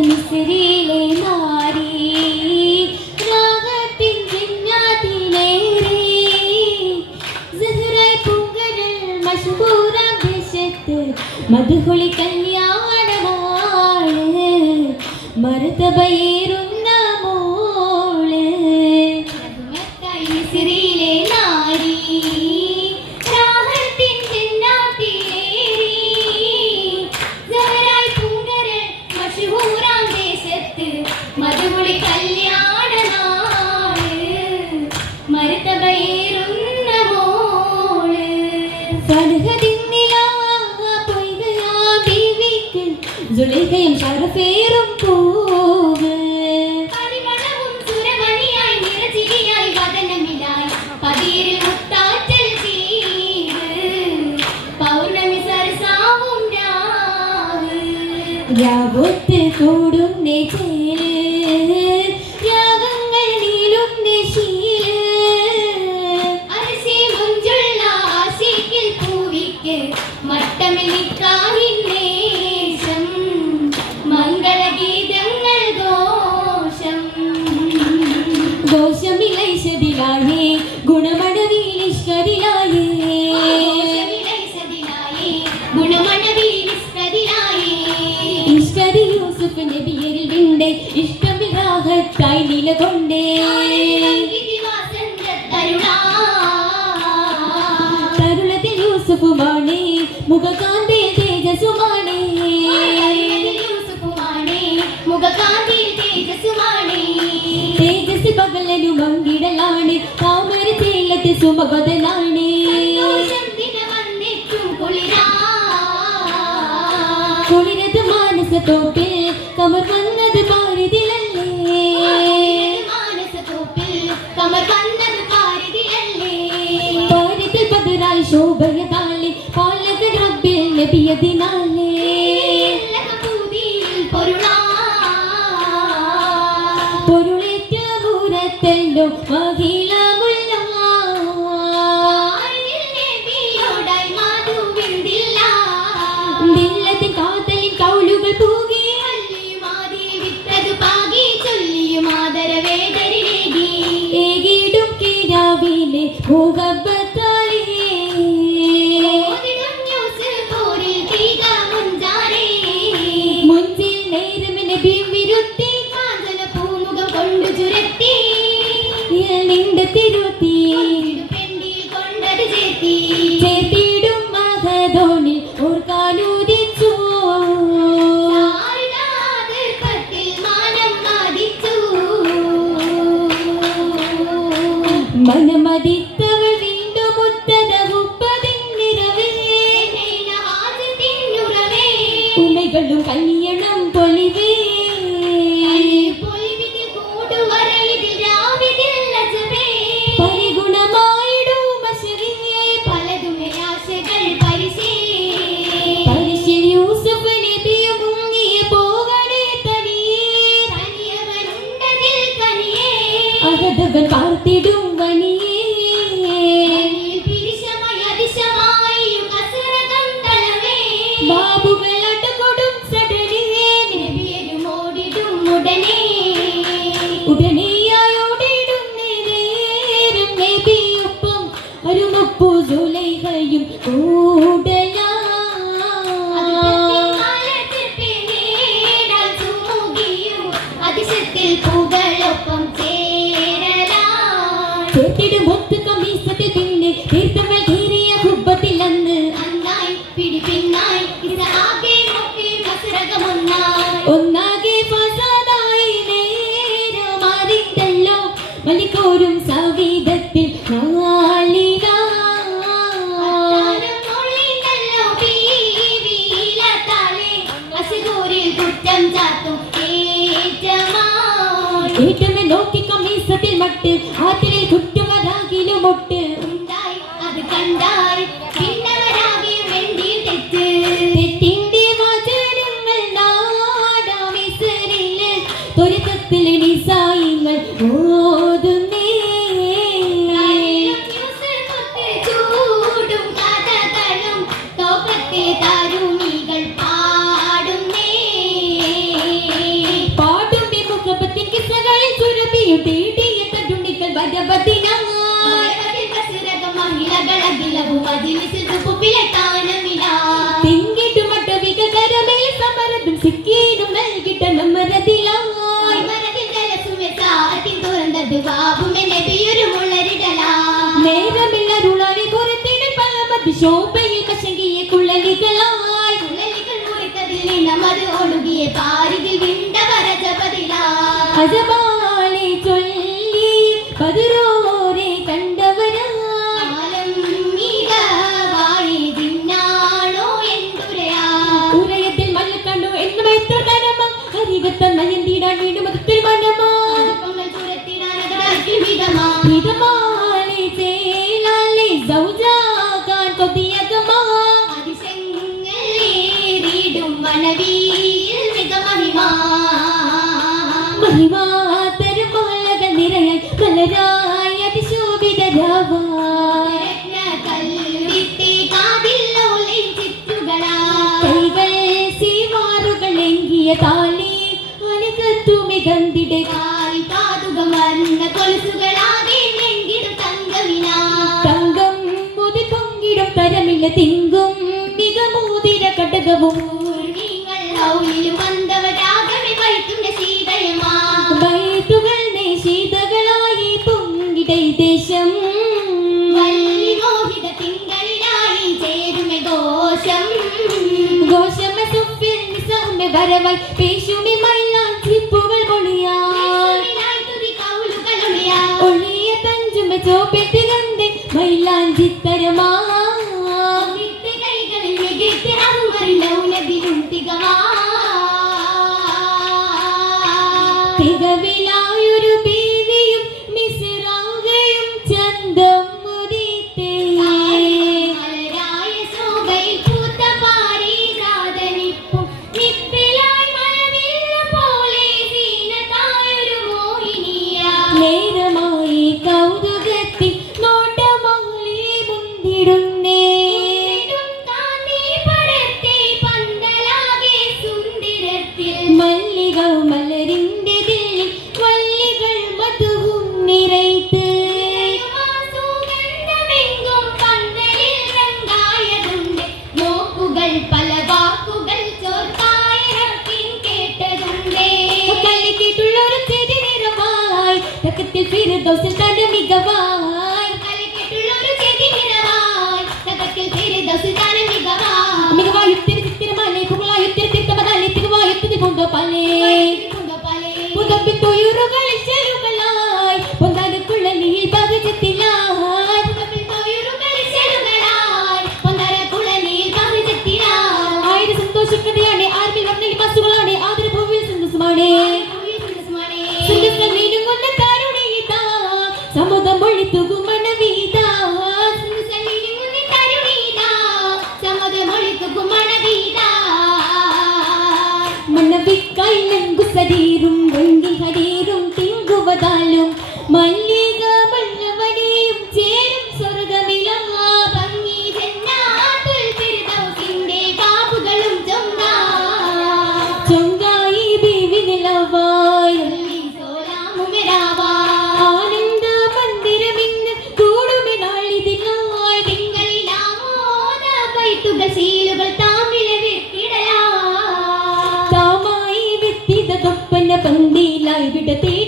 മിസ്രിയിലെ നാരി രാഗത്തിൻ ജിന്നാത്തിനേറി സഹറായി പൂങ്കരൽ മഷ്ഹൂറാം ദേശത്ത് മധുഹുളി കല്യാണമാണ് മർതബയേറുന്ന മോള് മിസ്രിയിലെ നാരി മധുപൊളി കല്യാണനാള് മരുതബയേറുന്ന മോള് പൊയ്കയാ ബീവിക്ക് സുലൈഖയും ശരഫേറും പൂവ് പരിമളവും സുരമണിയായി നിറചിരിയായി വദനമിലായി പതിരിൽ മുത്താറ്റൽ ചീവ് പൗർണമി സരസാവും രാവൊത്ത് കൂടുന്നേ രാഗങ്ങൾ നീളുന്നേ ശീല ആശിക്കിൽ പൂവിക്ക് മട്ടമിൽ നിക്കാഹിന്നേശം മംഗളഗീതങ്ങൾ ഘോഷം ഘോഷമിലൈശതിലായേ ഗുണമണവീലിഷ്കരിലായേ യൂസുഫ് നബിയരിൽ വിണ്ടേ ഇഷ്ടമിൽ രാഹത്തായി നിലകൊണ്ടേ തരുണത്തിൽ യൂസുഫുമാണേ മുഖകാന്തി തേജസുമാണേ തേജസ് പകലനു മങ്കിടലാണ് താമര ചേലത്തിൽ സുമവദനാണ് കുളിരത് മാനസത്തോപ്പിൽ കമർ വന്നത് പാരിതിലല്ലേ പാരിതിൽ പതിരായി ശോഭയതാളി പാലക റബ്ബിൽ നബിയതിനാലേ പൊരുളേറ്റ മൂരത്തല്ലോ മഹിള മുഞ്ചിൽ നേരമിനെ വിരുത്തി കാഞ്ചന പൂമുഖം കൊണ്ടു ചുരത്തി നിന്റെ തിരുത്തി കൊണ്ടത് ചേർത്തിടും മഹദോണിൽ ഓർക്കാനുദിച്ചു മനമതിത്തവൾ വീണ്ടും മുത്തത ഉമ്മകളും കല്യാണം പൊലിവേ പരിഗുണമായിടും പരിശിൽ യൂസുഫ് നബിയും മുങ്ങിയ പോകണേ അകതവൻ പാർത്തിടും ഒന്നാകെ ഫസാദായി നേരമാറിണ്ടല്ലോ മലിക്കോരും സവിധത്തിൽ നോക്കി കമ്മീസത്തിൽ മട്ട് ആത്തിലെ കുറ്റുമതാകിലും ഒട്ട് അത് കണ്ടാൽ ശോഭയിൽ പശങ്കിയെ കുള്ളലികളായി കുഴലികൾ മുറിത്തതിൽ നിന്നമത് ഒടുങ്ങിയ പാരിതിൽ വിണ്ട വരജപതിലായി അജപാലെ ചൊല്ലി പതിരോരെ കണ്ടവരാ കാലം മികവായി ദിന്നാണോ എന്തുരയാ ഉരയത്തിൽ മല്ല കണ്ടു എന്ന് എത്ര കരമ അരികത്ത നയന്തിടാൻ വീണ്ടും മതത്തിൽ മനമാ പൊങ്ങൾ ചുരത്തിടാനകടത്തിൽ വിധമാ വിധമാലെ ചേലാലെ സൗജാകാൻ കൊതിയകമാ അതിശങ്ങളേറിടും വനവിയിൽ മികമഹിമാ മഹിമാതരം മാലകൾ നിറയായി മലരായി അതിശോഭിതരാവായി കൽവിത്തെ കാതിൽ ഓലി ചിറ്റുകളായി കൈകൾ സീമാറുകൾ എങ്കിയ താലി അണികത്തുമി ഗന്ധിടെ കാൽ പാതുകം വർണ്ണ കൊലുസുകളാകെ നെങ്കിടും തങ്കമിനാ തങ്കം മുതി പൊങ്ങിടും തരമില്ല തിങ്കും മികമൂതിര കടകവും നിങ്ങൾ ഹൗലിലും വന്നവരാകവെ വൈത്തുന്റെ സീതയമാ വൈത്തുകൾ ശീതകളായി പൊങ്ങിടൈ ദേശം വല്ലി മോഹിത തിങ്കളിലായി ചേരുമെ ദോഷം ഘോഷമ സുഫിൽ നിസമ വരവായി പേശുമി മൈലാഞ്ചിപ്പുകൾ പൊളിയായി തുതി കൗലുകളുളിയാ ഒളിയ തഞ്ചുമ ചോപ്പെട്ടി ഗന്ധെ മൈലാഞ്ചിത്തരമാ നിത്യ കൈകളിൽ മികത്ത് അറുമറിലൗനതിലും തികവാ തികവിലായൊരു ബീവിയും മിസ്റാകയും ചന്തം മുരിത്തേ മലരായ ശോഭയിൽ പൂത്ത പാരിജാതനിപ്പും നിപ്പിലായി മലവില്ല പോലെ സീനത്തായൊരു മോഹിനിയാ നേരമായി കൗതുകത്തിൽ നോട്ടമാലി മുന്തിടുന്നേ കാന്തി പരത്തെ പന്തലാകെ സുന്ദരത്തിൽ മല്ലിക മലരിന്റെ ദില്ലിൽ വള്ളികൾ മധുവും നിറയ്ത്ത് സുഗന്ധമെങ്കും പന്തലിൽ രംഗായതുണ്ട് നോക്കുകൾ പല വാക്കുകൾ ചോർത്തായിരത്തിൻ കേട്ടതുണ്ടേ കല്ലിക്കിട്ടുള്ളൊരു ചെടി നിറവായി തക്കത്തിൽ ഫിർദൗസിൽ തന്റെ മികവായി കലക്കിട്ടുള്ളൊരു ചെടി നിറവായി തകത്തിൽ ഫിർദൗസിൽ താനെ മികവായി മികവായുത്തിരി ചിത്തിരമാലേ കുകളായുത്തിരി തിരുത്തമതാലേ തിരുവായുത്തിരി കൊണ്ടുപലേ കൊണ്ടുപലേ പുതപ്പിത്തൊയുറുകളിൽ ചെരുകളായി പൊന്താനക്കുഴലിൽ പകജത്തിലായി തൊഴുറുകളിൽ ചെറുകളായി പൊന്തരക്കുഴലിൽ പകജത്തിലായി ആയിരം സന്തോഷിക്കതയാണ് ആർമിൽ വർണ്ണയിൽ ബസ്സുകളാണ് ആദരഭൂവിൽ സന്തോഷമാണ് സന്തോഷം നീങ്ങുന്ന താരുണീതാ സമുദം ഒളിത്തുകും മനവീതാ മണവിക്കായി ലങ്കു ശരീരം വെങ്കിൽ ഹരീരും തിങ്കുവതാലും മല്ലിക മല്ലവനെയും ചേരും സ്വർഗമിലാ ചൊങ്കായി ബീവി നിലവായി ആനന്ദ മന്ദിരമിന്ന് കൂടുമെ നാളിതിലായി ശീലുകൾ താമിലെ വെക്കിടലാ താമായി വെത്തിത തൊപ്പന പന്തിയിലായി വിട തേടി